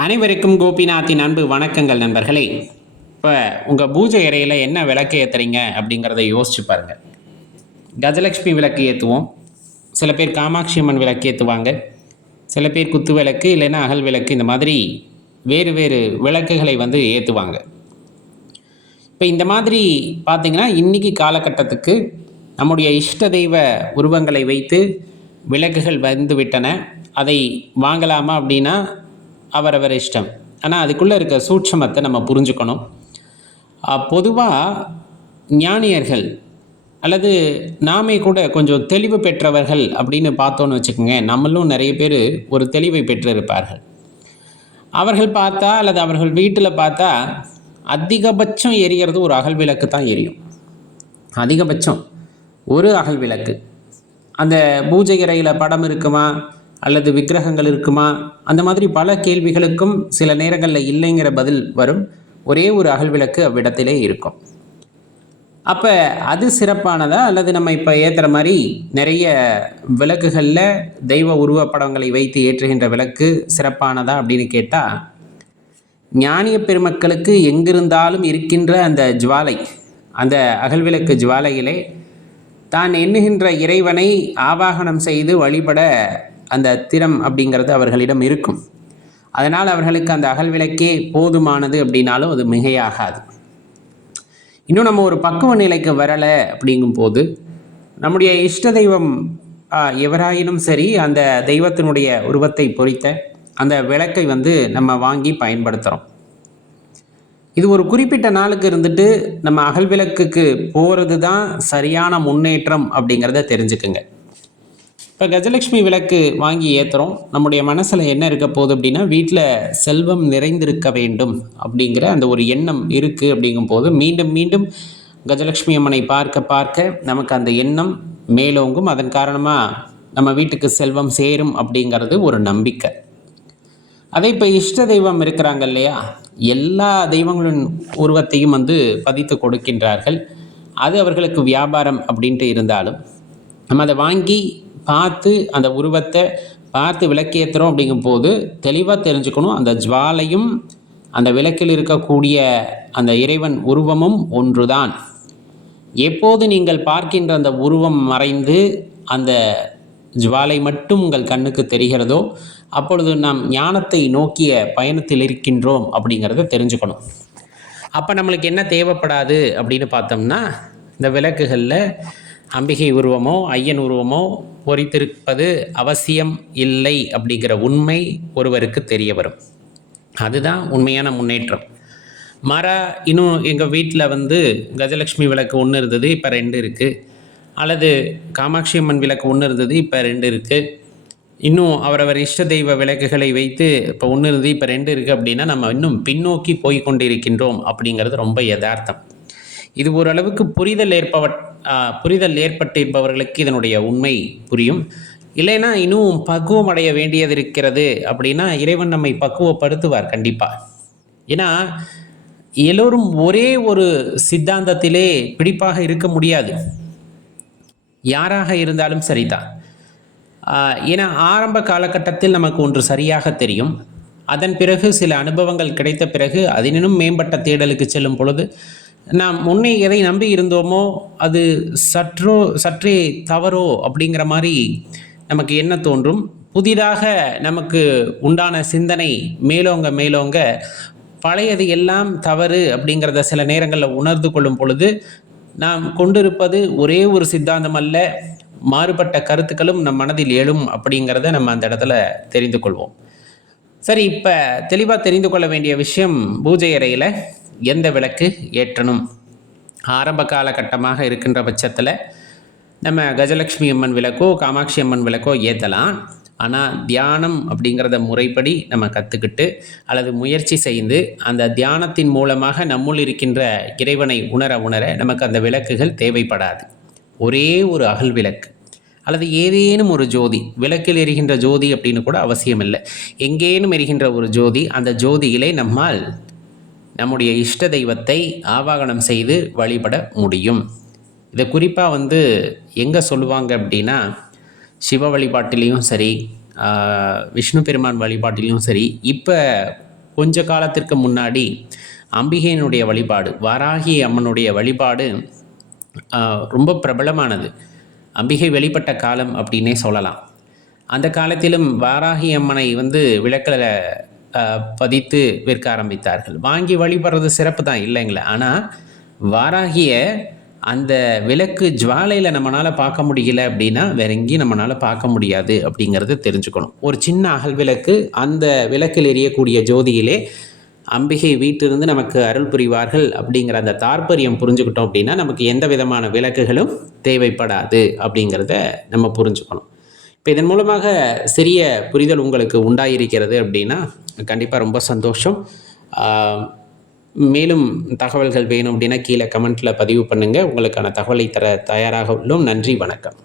அனைவருக்கும் கோபிநாத்தின் அன்பு வணக்கங்கள் நண்பர்களே. இப்போ உங்கள் பூஜை அறையில் என்ன விளக்கு ஏற்றுறீங்க அப்படிங்கிறத யோசிச்சு பாருங்கள் கஜலட்சுமி விளக்கு ஏற்றுவோம் சில பேர் காமாட்சி அம்மன் விளக்கு ஏற்றுவாங்க சில பேர் குத்து விளக்கு இல்லைன்னா அகல் விளக்கு இந்த மாதிரி வேறு வேறு விளக்குகளை வந்து ஏற்றுவாங்க இப்போ இந்த மாதிரி பார்த்தீங்கன்னா இன்றைக்கி காலகட்டத்துக்கு நம்முடைய இஷ்ட தெய்வ உருவங்களை வைத்து விளக்குகள் வந்து விட்டன. அதை வாங்கலாமா அப்படின்னா அவரவர் இஷ்டம். ஆனால் அதுக்குள்ளே இருக்க சூட்சமத்தை நம்ம புரிஞ்சுக்கணும். பொதுவாக ஞானியர்கள் அல்லது நாமே கூட கொஞ்சம் தெளிவு பெற்றவர்கள் அப்படின்னு பார்த்தோன்னு வச்சுக்கோங்க நம்மளும் நிறைய பேர் ஒரு தெளிவை பெற்றிருப்பார்கள். அவர்கள் பார்த்தா அல்லது அவர்கள் வீட்டில் பார்த்தா அதிகபட்சம் எரியறது ஒரு அகல் விளக்கு தான் எரியும். அதிகபட்சம் ஒரு அகல் விளக்கு அந்த பூஜை இறையில் படம் இருக்குமா? அல்லது விக்கிரகங்கள் இருக்குமா? அந்த மாதிரி பல கேள்விகளுக்கும் சில நேரங்களில் இல்லைங்கிற பதில் வரும். ஒரே ஒரு அகல் விளக்கு அவ்விடத்திலே இருக்கும். அப்போ அது சிறப்பானதா? அல்லது நம்ம இப்போ ஏற்றுற மாதிரி நிறைய விளக்குகளில் தெய்வ உருவப்படங்களை வைத்து ஏற்றுகின்ற விளக்கு சிறப்பானதா அப்படின்னு கேட்டால் ஞானிய பெருமக்களுக்கு எங்கிருந்தாலும் இருக்கின்ற அந்த ஜுவாலை அந்த அகல் விளக்கு ஜுவாலையிலே தான் எண்ணுகின்ற இறைவனை ஆவாகனம் செய்து வழிபட அந்த திறம் அப்படிங்கிறது அவர்களிடம் இருக்கும். அதனால் அவர்களுக்கு அந்த அகல் விளக்கே போதுமானது அப்படின்னாலும் அது மிகையாகாது. இன்னும் நம்ம ஒரு பக்குவ நிலைக்கு வரலை அப்படிங்கும்போது நம்முடைய இஷ்ட தெய்வம் எவராயினும் சரி அந்த தெய்வத்தினுடைய உருவத்தை பொறித்த அந்த விளக்கை வந்து நம்ம வாங்கி பயன்படுத்துகிறோம் இது ஒரு குறிப்பிட்ட நாளுக்கு இருந்துட்டு நம்ம அகல் விளக்குக்கு போகிறது தான் சரியான முன்னேற்றம் அப்படிங்கிறத தெரிஞ்சுக்குங்க. இப்போ கஜலட்சுமி விளக்கு வாங்கி ஏற்றுறோம் நம்முடைய மனசில் என்ன இருக்க போகுது அப்படின்னா வீட்டில் செல்வம் நிறைந்திருக்க வேண்டும் அப்படிங்கிற அந்த ஒரு எண்ணம் இருக்குது அப்படிங்கும்போது மீண்டும் மீண்டும் கஜலட்சுமி அம்மனை பார்க்க பார்க்க நமக்கு அந்த எண்ணம் மேலோங்கும். அதன் காரணமாக நம்ம வீட்டுக்கு செல்வம் சேரும் அப்படிங்கிறது ஒரு நம்பிக்கை. அதே இப்போ இஷ்ட தெய்வம் இருக்கிறாங்க இல்லையா? எல்லா தெய்வங்களின் உருவத்தையும் வந்து பதித்து கொடுக்கின்றார்கள். அது அவர்களுக்கு வியாபாரம் அப்படின்ட்டு இருந்தாலும் நம்ம அதை வாங்கி பார்த்து அந்த உருவத்தை பார்த்து விளக்கேற்றுறோம் அப்படிங்கும்போது தெளிவாக தெரிஞ்சுக்கணும். அந்த ஜுவாலையும் அந்த விளக்கில் இருக்கக்கூடிய அந்த இறைவன் உருவமும் ஒன்றுதான். எப்போது நீங்கள் பார்க்கின்ற அந்த உருவம் மறைந்து அந்த ஜுவாலை மட்டும் உங்கள் கண்ணுக்கு தெரிகிறதோ அப்பொழுது நாம் ஞானத்தை நோக்கிய பயணத்தில் இருக்கின்றோம் அப்படிங்கிறத தெரிஞ்சுக்கணும். அப்போ நம்மளுக்கு என்ன தேவைப்படாது அப்படின்னு பார்த்தோம்னா இந்த விளக்குகளில் அம்பிகை உருவமோ ஐயன் உருவமோ பொறித்திருப்பது அவசியம் இல்லை அப்படிங்கிற உண்மை ஒருவருக்கு தெரிய வரும். அதுதான் உண்மையான முன்னேற்றம். மர இன்னும் எங்கள் வீட்டில் வந்து கஜலட்சுமி விளக்கு ஒன்று இருந்தது இப்போ ரெண்டு இருக்குது அல்லது காமாட்சி அம்மன் விளக்கு ஒன்று இருந்தது இப்போ ரெண்டு இருக்குது இன்னும் அவரவர் இஷ்ட தெய்வ விளக்குகளை வைத்து இப்போ ஒன்று இருந்தது இப்போ ரெண்டு இருக்குது அப்படின்னா நம்ம இன்னும் பின்னோக்கி போய் கொண்டிருக்கின்றோம் அப்படிங்கிறது ரொம்ப யதார்த்தம். இது ஓரளவுக்கு புரிதல் ஏற்பவ புரிதல் ஏற்பட்டிருப்பவர்களுக்கு இதனுடைய உண்மை புரியும். இல்லைன்னா இன்னும் பக்குவம் அடைய வேண்டியது இருக்கிறது அப்படின்னா இறைவன் நம்மை பக்குவப்படுத்துவார் கண்டிப்பாக ஏன்னா எல்லோரும் ஒரே ஒரு சித்தாந்தத்திலே பிடிப்பாக இருக்க முடியாது. யாராக இருந்தாலும் சரிதான். ஏன்னா ஆரம்ப காலகட்டத்தில் நமக்கு ஒன்று சரியாக தெரியும். அதன் பிறகு சில அனுபவங்கள் கிடைத்த பிறகு அதனினும் மேம்பட்ட தேடலுக்கு செல்லும் பொழுது நாம் முன்னே எதை நம்பி இருந்தோமோ அது சற்றோ சற்றே தவறோ அப்படிங்கிற மாதிரி நமக்கு என்ன தோன்றும்? புதிதாக நமக்கு உண்டான சிந்தனை மேலோங்க மேலோங்க பழையது எல்லாம் தவறு அப்படிங்கிறத சில நேரங்களில் உணர்ந்து கொள்ளும் பொழுது நாம் கொண்டிருப்பது ஒரே ஒரு சித்தாந்தம் அல்ல மாறுபட்ட கருத்துக்களும் நம் மனதில் எழும் அப்படிங்கிறத நம்ம அந்த இடத்துல தெரிந்து கொள்வோம். சரி இப்போ தெளிவாக தெரிந்து கொள்ள வேண்டிய விஷயம் பூஜை அறையில் எந்த விளக்கு ஏற்றணும்? ஆரம்ப காலகட்டமாக இருக்கின்ற பட்சத்தில் நம்ம கஜலட்சுமி அம்மன் விளக்கோ காமாட்சி அம்மன் விளக்கோ ஏற்றலாம் ஆனால் தியானம் அப்படிங்கிறத முறைப்படி நம்ம கற்றுக்கிட்டு அல்லது முயற்சி செய்து அந்த தியானத்தின் மூலமாக நம்முள் இருக்கின்ற இறைவனை உணர உணர நமக்கு அந்த விளக்குகள் தேவைப்படாது. ஒரே ஒரு அகல் விளக்கு. அல்லது ஏதேனும் ஒரு ஜோதி. விளக்கில் எரிகின்ற ஜோதி அப்படின்னு கூட அவசியம் இல்லை எங்கேனும் எரிகின்ற ஒரு ஜோதி அந்த ஜோதியிலே நம்மால் நம்முடைய இஷ்ட தெய்வத்தை ஆவாகனம் செய்து வழிபட முடியும். இதை குறிப்பாக வந்து எங்கே சொல்லுவாங்க அப்படின்னா சிவ வழிபாட்டிலையும் சரி விஷ்ணு பெருமான் வழிபாட்டிலையும் சரி இப்போ கொஞ்ச காலத்திற்கு முன்னாடி அம்பிகையினுடைய வழிபாடு வாராகி அம்மனுடைய வழிபாடு ரொம்ப பிரபலமானது. அம்பிகை வெளிப்பட்ட காலம் அப்படின்னே சொல்லலாம். அந்த காலத்திலும் வாராகி அம்மனை வந்து விளக்கில் பதித்து விற்க ஆரம்பித்தார்கள். வாங்கி வழிபடுறது சிறப்பு தான் இல்லைங்களே? ஆனால் வாராகிய அந்த விளக்கு ஜுவாலையில் நம்மளால் பார்க்க முடியல அப்படின்னா வேற எங்கேயும் நம்மளால் பார்க்க முடியாது அப்படிங்கிறத தெரிஞ்சுக்கணும். ஒரு சின்ன அகல் விளக்கு அந்த விளக்கில் எரியக்கூடிய ஜோதியிலே அம்பிகை வீட்டிலிருந்து நமக்கு அருள் புரிவார்கள் அப்படிங்கிற அந்த தாற்பயம் புரிஞ்சுக்கிட்டோம் அப்படின்னா நமக்கு எந்த விதமான விளக்குகளும் தேவைப்படாது அப்படிங்கிறத நம்ம புரிஞ்சுக்கணும். இப்போ இதன் மூலமாக சிறிய புரிதல் உங்களுக்கு உண்டாயிருக்கிறது அப்படின்னா கண்டிப்பாக ரொம்ப சந்தோஷம். மேலும் தகவல்கள் வேணும் அப்படின்னா கீழே கமெண்ட்டில் பதிவு பண்ணுங்கள் உங்களுக்கான தகவலை தர தயாராக உள்ளோம். நன்றி வணக்கம்.